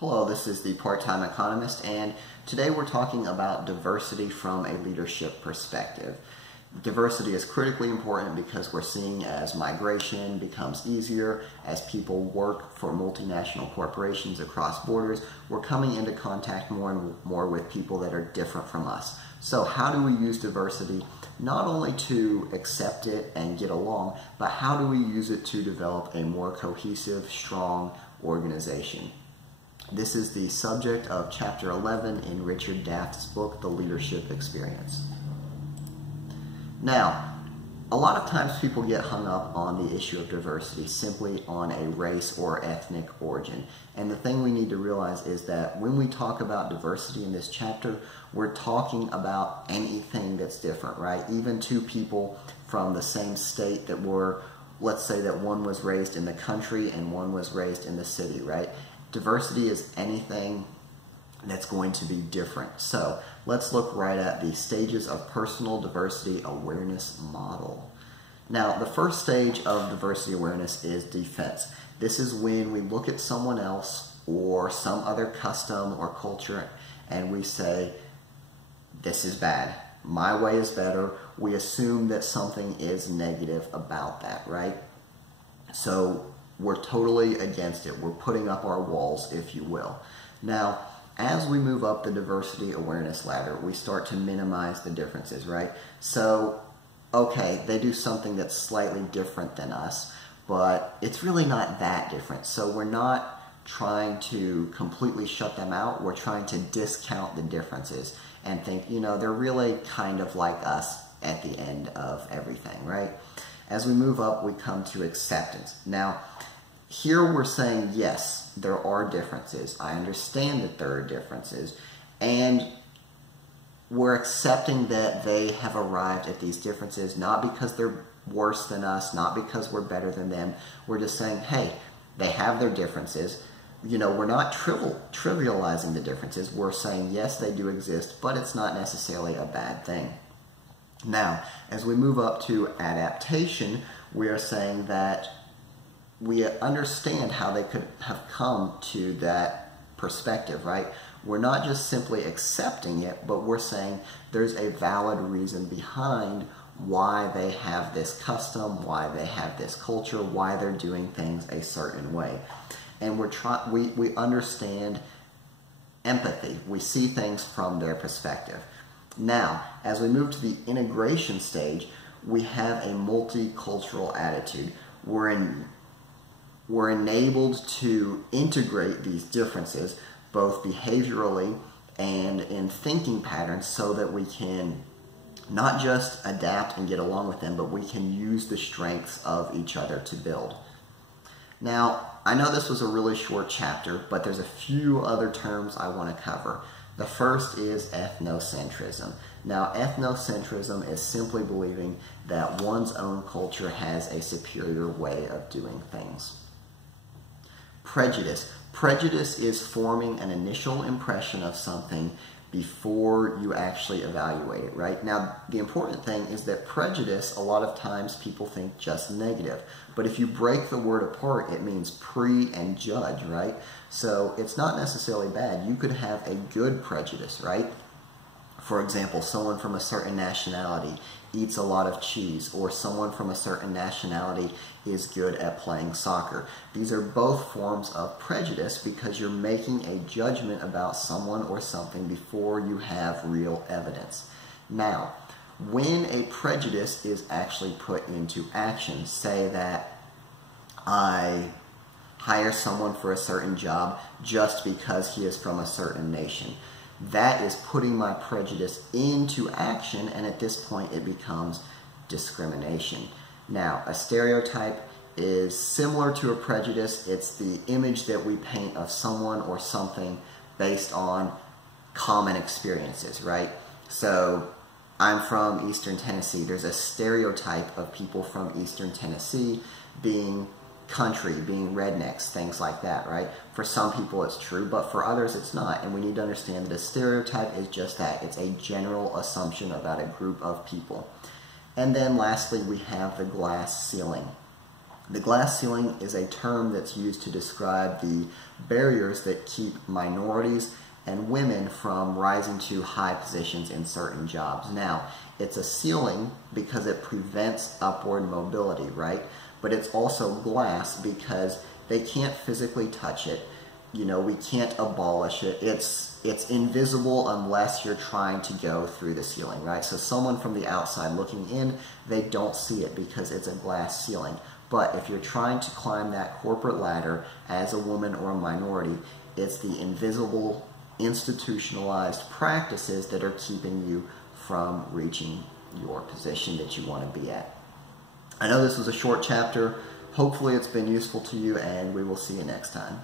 Hello, this is the Part-Time Economist, and today we're talking about diversity from a leadership perspective. Diversity is critically important because we're seeing as migration becomes easier, as people work for multinational corporations across borders, we're coming into contact more and more with people that are different from us. So how do we use diversity not only to accept it and get along, but how do we use it to develop a more cohesive, strong organization? This is the subject of Chapter 11 in Richard Daft's book, The Leadership Experience. Now, a lot of times people get hung up on the issue of diversity simply on a race or ethnic origin. And the thing we need to realize is that when we talk about diversity in this chapter, we're talking about anything that's different, right? Even two people from the same state that were, let's say that one was raised in the country and one was raised in the city, right? Diversity is anything that's going to be different. So let's look right at the stages of personal diversity awareness model. Now, the first stage of diversity awareness is defense. This is when we look at someone else or some other custom or culture and we say, this is bad. My way is better. We assume that something is negative about that, right? So we're totally against it. We're putting up our walls, if you will. Now, as we move up the diversity awareness ladder, we start to minimize the differences, right? So, okay, they do something that's slightly different than us, but it's really not that different. So we're not trying to completely shut them out. We're trying to discount the differences and think, you know, they're really kind of like us at the end of everything, right? As we move up, we come to acceptance. Now, here we're saying, yes, there are differences. I understand that there are differences. And we're accepting that they have arrived at these differences, not because they're worse than us, not because we're better than them. We're just saying, hey, they have their differences. You know, we're not trivializing the differences. We're saying, yes, they do exist, but it's not necessarily a bad thing. Now, as we move up to adaptation, we are saying that we understand how they could have come to that perspective, right? We're not just simply accepting it, but we're saying there's a valid reason behind why they have this custom, why they have this culture, why they're doing things a certain way. And we understand empathy. We see things from their perspective. Now, as we move to the integration stage, we have a multicultural attitude. We're enabled to integrate these differences, both behaviorally and in thinking patterns, so that we can not just adapt and get along with them, but we can use the strengths of each other to build. Now, I know this was a really short chapter, but there's a few other terms I want to cover. The first is ethnocentrism. Now, ethnocentrism is simply believing that one's own culture has a superior way of doing things. Prejudice. Prejudice is forming an initial impression of something before you actually evaluate it, right? Now, the important thing is that prejudice, a lot of times people think just negative. But if you break the word apart, it means pre and judge, right? So it's not necessarily bad. You could have a good prejudice, right? For example, someone from a certain nationality eats a lot of cheese, or someone from a certain nationality is good at playing soccer. These are both forms of prejudice because you're making a judgment about someone or something before you have real evidence. Now, when a prejudice is actually put into action, say that I hire someone for a certain job just because he is from a certain nation. That is putting my prejudice into action, and at this point it becomes discrimination. Now, a stereotype is similar to a prejudice. It's the image that we paint of someone or something based on common experiences, right? So, I'm from Eastern Tennessee. There's a stereotype of people from Eastern Tennessee being country, being rednecks, things like that, right? For some people it's true, but for others it's not. And we need to understand that a stereotype is just that. It's a general assumption about a group of people. And then lastly, we have the glass ceiling. The glass ceiling is a term that's used to describe the barriers that keep minorities and women from rising to high positions in certain jobs. Now, it's a ceiling because it prevents upward mobility, right? But it's also glass because they can't physically touch it. You know, we can't abolish it. It's invisible unless you're trying to go through the ceiling, right? So someone from the outside looking in, they don't see it because it's a glass ceiling. But if you're trying to climb that corporate ladder as a woman or a minority, it's the invisible, institutionalized practices that are keeping you from reaching your position that you want to be at. I know this was a short chapter. Hopefully it's been useful to you, and we will see you next time.